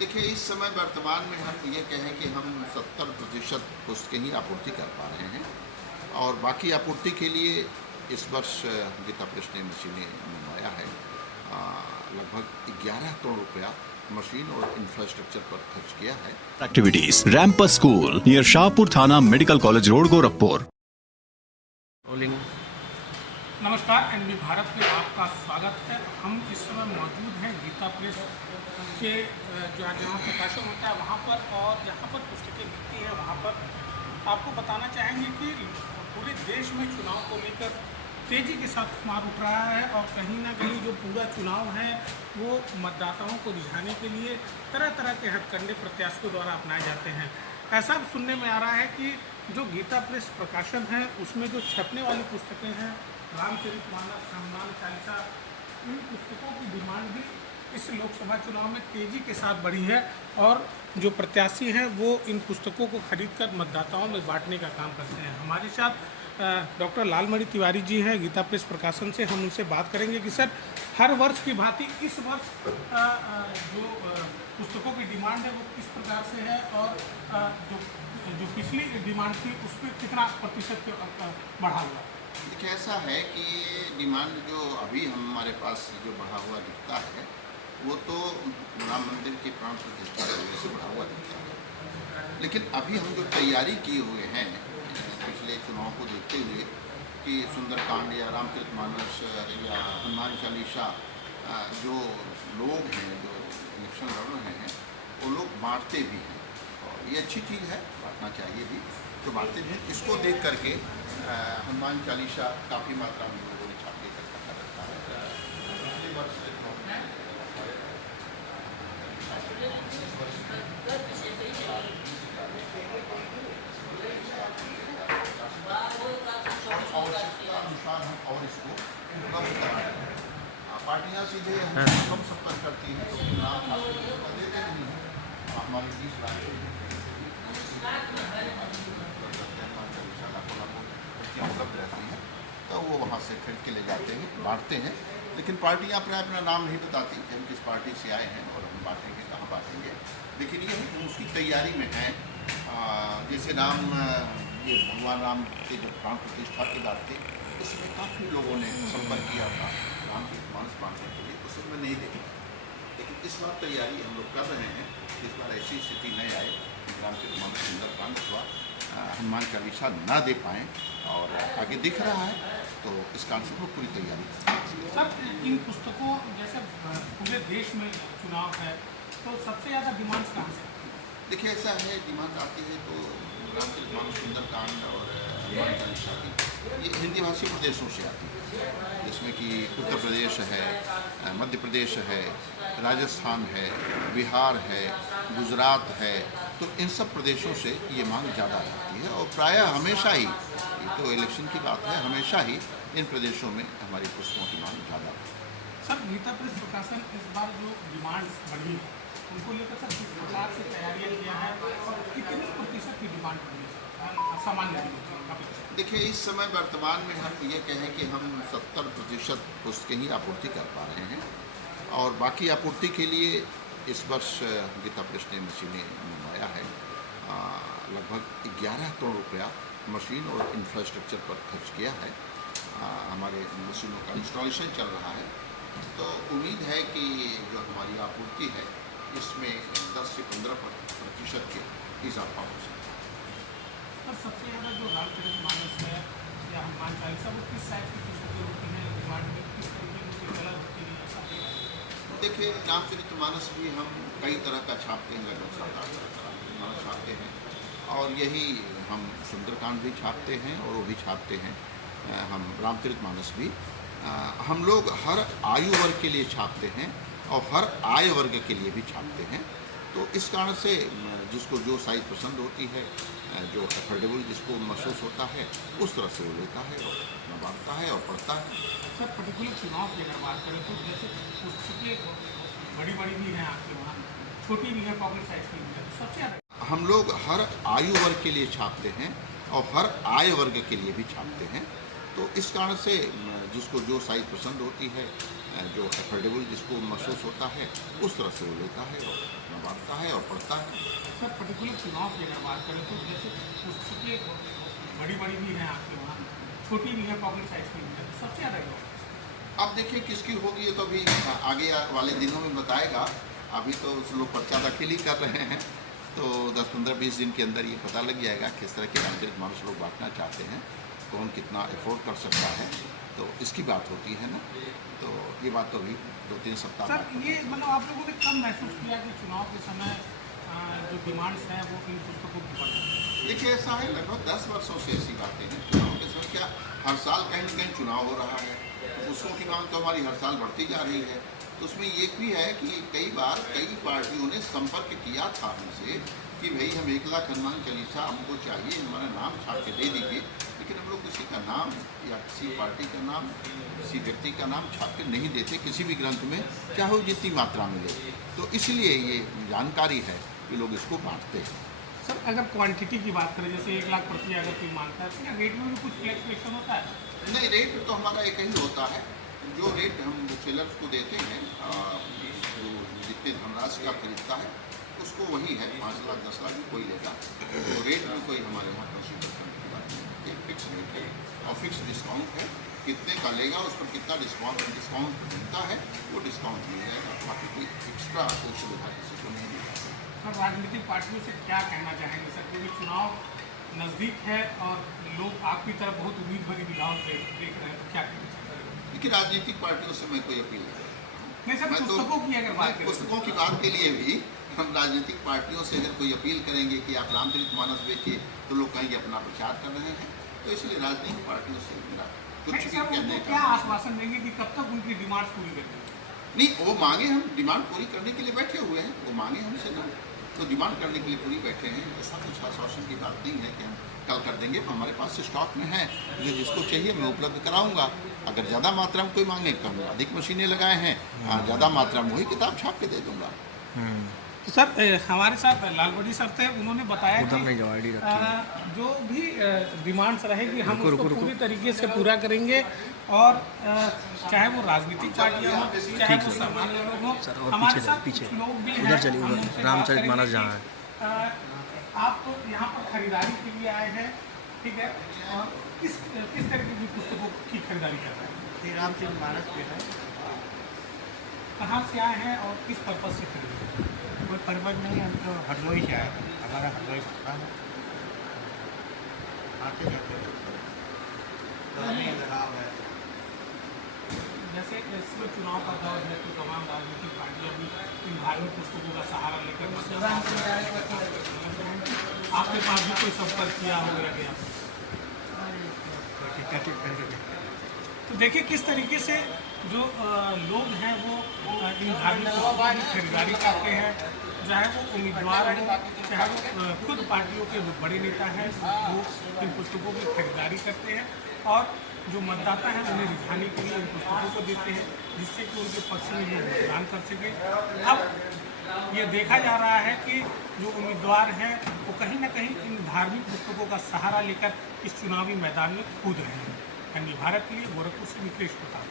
देखिए, इस समय वर्तमान में हम ये कहें कि हम 70% पुस्तकें ही आपूर्ति कर पा रहे हैं और बाकी आपूर्ति के लिए इस वर्ष गीता प्रेस ने मशीनें मंगवाया है। लगभग 11 करोड़ रुपया मशीन और इंफ्रास्ट्रक्चर पर खर्च किया है। Activities Rampus School near Shahpur Thana Medical College Road, Gorakhpur. नमस्कार, एनबी भारत में आपका स्वागत है। हम इस समय मौजूद हैं गीता प्रेस के जहाँ प्रकाशन होता है वहाँ पर, और जहाँ पर पुस्तकें बिकती हैं वहाँ पर आपको बताना चाहेंगे कि पूरे देश में चुनाव को लेकर तेज़ी के साथ खुमार उठ रहा है और कहीं ना कहीं जो पूरा चुनाव है वो मतदाताओं को रिझाने के लिए तरह तरह के हथकंडे प्रत्याशियों द्वारा अपनाए जाते हैं। ऐसा सुनने में आ रहा है कि जो गीता प्रेस प्रकाशन है उसमें जो छपने वाली पुस्तकें हैं, रामचरितमानस, हनुमान चालीसा, इन पुस्तकों की डिमांड भी इस लोकसभा चुनाव में तेज़ी के साथ बढ़ी है और जो प्रत्याशी हैं वो इन पुस्तकों को खरीदकर मतदाताओं में बांटने का काम करते हैं। हमारे साथ डॉक्टर लालमणि तिवारी जी हैं गीता प्रेस प्रकाशन से। हम उनसे बात करेंगे कि सर, हर वर्ष की भांति इस वर्ष जो पुस्तकों की डिमांड है वो किस प्रकार से है और जो पिछली डिमांड थी उसमें कितना प्रतिशत बढ़ा हुआ? देखिए, ऐसा है कि ये डिमांड जो अभी हमारे पास जो बढ़ा हुआ दिखता है वो तो राम मंदिर की प्राण प्रतिष्ठा की वजह से बढ़ा हुआ दिखता है, लेकिन अभी हम जो तैयारी किए हुए हैं पिछले चुनाव को देखते हुए कि सुंदरकांड या रामचरितमानस या हनुमान चालीसा जो लोग हैं जो इलेक्शन लड़ रहे हैं वो लोग बांटते भी हैं और ये अच्छी चीज़ है, बांटना चाहिए भी। जो बांटते भी हैं इसको देख करके हनुमान चालीसा काफ़ी मात्रा में लोगों ने छाप के इकट्ठा कर रखा है। पिछले वर्ष आवश्यकता अनुसार हम और इसको उपलब्ध करा रहे हैं। पार्टियाँ सीधे कम संपर्क करती हैं तो नाम देते नहीं हैं। हमारे 20 लाख उपलब्ध रहती हैं तो वो वहाँ से खरीद के ले जाते हैं, बांटते हैं, लेकिन पार्टियाँ अपना नाम नहीं बताती कि हम किस पार्टी से आए हैं और हम बांटेंगे, कहाँ बांटेंगे। लेकिन ये हम उसकी तैयारी में हैं। जैसे ये भगवान राम के जो प्राण प्रतिष्ठा के बाद थे उसमें काफ़ी लोगों ने संपर्क किया था रामचरितमानस बांटने के लिए, उस समय नहीं देखा, लेकिन इस बार तैयारी हम लोग कर रहे हैं। इस बार ऐसी स्थिति नहीं आए कि रामचरितमानस सुंदरकांड अथवा हनुमान चालीसा ना दे पाएँ और आगे दिख रहा है तो इस कारण से लोग पूरी तैयारी कर रहे हैं। सर, इन पुस्तकों जैसे पूरे देश में चुनाव है तो सबसे ज़्यादा डिमांड्स कहाँ से? देखिए, ऐसा है, डिमांड आती है तो रामचरितमानस सुंदरकांड और हनुमान चालीसा की ये हिंदी भाषी प्रदेशों से आती है, जिसमें कि उत्तर प्रदेश है, मध्य प्रदेश है, राजस्थान है, बिहार है, गुजरात है, तो इन सब प्रदेशों से ये मांग ज़्यादा आती है और प्रायः हमेशा ही, ये तो इलेक्शन की बात है, हमेशा ही इन प्रदेशों में हमारी पुस्तकों की मांग ज़्यादा है। सर, गीता प्रेस प्रकाशन इस बार जो डिमांड्स बढ़ी है उनको लेकर सर किस प्रकार से तैयारियाँ किया है और कितने प्रतिशत की डिमांड बढ़ी है सामान्य? देखिए, इस समय वर्तमान में हम ये कहें कि हम 70% पुस्तकें ही आपूर्ति कर पा रहे हैं और बाकी आपूर्ति के लिए इस वर्ष गीता प्रेस ने मशीनें मंगवाया है। लगभग 11 करोड़ रुपया मशीन और इंफ्रास्ट्रक्चर पर खर्च किया है। हमारे मशीनों का इंस्टॉलेशन चल रहा है, तो उम्मीद है कि जो हमारी आपूर्ति है इसमें 10 से 15% के इजाफा हो सकता है। सर, सबसे ज़्यादा जो रामचरितमानस है या हनुमान चालीसा वो किस साइज की पुस्तकें होती हैं डिमांड में, किस तरीके की कलर होती है? देखिए, रामचरितमानस भी हम कई तरह का छापते हैं, लगभग 7-8 तरह का रामचरितमानस छापते हैं और यही हम सुंदरकांड भी छापते हैं और वो भी छापते हैं हम रामचरितमानस भी। हम लोग हर आयु वर्ग के लिए छापते हैं और हर आय वर्ग के लिए भी छापते हैं, तो इस कारण से जिसको जो साइज़ पसंद होती है, जो अफोर्डेबल जिसको महसूस होता है उस तरह से वो लेता है और अपना बांटता है और पढ़ता है। सर, पर्टिकुलर चुनाव की अगर बात करें तो जैसे पुस्तकें बड़ी भी हैं आपके वहाँ, छोटी भी है, पॉकेट साइज की भी है, तो सबसे ज़्यादा हम लोग हर आयु वर्ग के लिए छापते हैं और हर आय वर्ग के लिए भी छापते हैं, तो इस कारण से जिसको जो साइज़ पसंद होती है, जो अफोर्डेबल जिसको महसूस होता है उस तरह से वो लेता है और अपना बांटता है। सकता है। सर पर्टिकुलर चुनाव की अगर बात करें तो जैसे पुस्तकें बड़ी भी हैं आपके वहाँ, छोटी भी है, पॉकेट साइज की भी है, तो सबसे ज़्यादा जो अब देखिए किसकी होगी ये तो अभी आगे वाले दिनों में बताएगा। अभी तो लोग पर्चा दाखिल ही कर रहे हैं, तो 10-15-20 दिन के अंदर ये पता लग जाएगा किस तरह के राजनीतिक मानुष लोग बांटना चाहते हैं, कौन कितना एफोर्ड कर सकता है, तो इसकी बात होती है ना। तो ये बात तो अभी 2-3 सप्ताह सर बाद ये मतलब आप लोगों ने कब महसूस किया कि चुनाव के समय जो डिमांड्स हैं वो इन पुस्तकों की बढ़ रही है? देखिए ऐसा है, लगभग 10 वर्षों से ऐसी बातें हैं। चुनाव के समय क्या हर साल कहीं न कहीं चुनाव हो रहा है, पुस्तकों की मांग तो हमारी हर साल बढ़ती जा रही है। तो उसमें ये भी है कि कई बार कई पार्टियों ने संपर्क किया था हमसे कि भाई हम 1 लाख हनुमान चालीसा हमको चाहिए, हमारा नाम छाप के दे दीजिए, लेकिन हम लोग किसी का नाम या किसी पार्टी का नाम, किसी व्यक्ति का नाम छाप के नहीं देते किसी भी ग्रंथ में, चाहे वो जितनी मात्रा में ले। तो इसलिए ये जानकारी है कि लोग इसको बांटते हैं। सर अगर क्वांटिटी की बात करें, जैसे 1 लाख प्रति अगर कोई मांगता है तो क्या रेट में भी कुछ फ्लैक्चुएशन होता है? नहीं, रेट तो हमारा एक ही होता है। जो रेट हम सेलर्स को देते हैं, जो जितने धनराशि का खरीदता है उसको वही है, 5 लाख 10 लाख भी कोई लेगा। तो रेट में कोई हमारे यहाँ कंसीडरेशन की बात नहीं, एक फिक्स रेट है और फिक्स डिस्काउंट है। कितने का लेगा उस पर कितना डिस्काउंट मिलता है वो डिस्काउंट मिल जाएगा, बाकी कोई एक्स्ट्रा कोई सुविधा किसी को नहीं मिलता। सर राजनीतिक पार्टियों से क्या कहना चाहेंगे सर, क्योंकि चुनाव नज़दीक है और लोग आपकी तरफ बहुत उम्मीद भरी निगाहों से देख रहे हैं, तो क्या कहना चाहेंगे? लेकिन राजनीतिक पार्टियों से मैं कोई अपील नहीं नहीं सर, मैं तो- पुस्तकों की अगर बात करें, पुस्तकों की बात के लिए भी हम राजनीतिक पार्टियों से अगर कोई अपील करेंगे कि आप रामचरितमानस बेचिए तो लोग कहेंगे अपना प्रचार कर रहे हैं, तो इसलिए राजनीतिक पार्टियों से मेरा कुछ नहीं भी सर कहने उनको का क्या आश्वासन देंगे कि कब तक उनकी डिमांड पूरी करेंगे? नहीं, वो मांगे हम डिमांड पूरी करने के लिए बैठे हुए हैं, वो मांगे हमसे ना तो डिमांड करने के लिए पूरी बैठे हैं। ऐसा कुछ आश्वासन की बात नहीं है कि हम कल कर देंगे, हमारे पास स्टॉक में है, मुझे जिसको चाहिए मैं उपलब्ध कराऊंगा। अगर ज़्यादा मात्रा में कोई मांगे तो हम अधिक मशीनें लगाए हैं, ज़्यादा मात्रा में वही किताब छाप के दे दूँगा। तो सर हमारे साथ लालबड़ी सर थे, उन्होंने बताया कि जो भी डिमांड्स रहेगी हम उसको पूरी तरीके से पूरा करेंगे, और चाहे वो राजनीतिक पार्टियां हों, चाहे वो सामान्य लोग हों, हमारे साथ कुछ लोग भी हैं, हम उनसे बात रामचरितमानस जहाँ है करेंगे कि, आप तो यहाँ पर खरीदारी के लिए आए हैं, ठीक है, और किस तरह की पुस्तकों की खरीदारी कर रहे हैं? श्री रामचरितमानस जो है कहाँ से आए हैं और किस पर्पज़ से खरीद रहे हैं? कोई पर्वत नहीं, हम तो हरदोई से आए हैं, हमारा हरदोई पड़ता है, आते जाते हैं लगाव है। जैसे इसमें चुनाव का दौर है तो तमाम राजनीतिक पार्टियां भी इन धार्मिक पुस्तकों का सहारा लेकर आपके पास भी कोई संपर्क किया होगा क्या? तो देखिए किस तरीके से जो लोग हैं वो इन धार्मिक पुस्तकों की खरीदारी करते हैं, चाहे वो उम्मीदवार हैं, चाहे वो खुद पार्टियों के जो बड़े नेता हैं, वो इन पुस्तकों की खरीदारी करते हैं और जो मतदाता हैं उन्हें रिझाने के लिए इन पुस्तकों को देते हैं, जिससे कि उनके पक्ष में लोग मतदान कर सकें। अब ये देखा जा रहा है कि जो उम्मीदवार हैं वो कहीं ना कहीं इन धार्मिक पुस्तकों का सहारा लेकर इस चुनावी मैदान में कूद रहे हैं। अन्य भारत के लिए गोरखपुर से मिथिलेश प्रताप।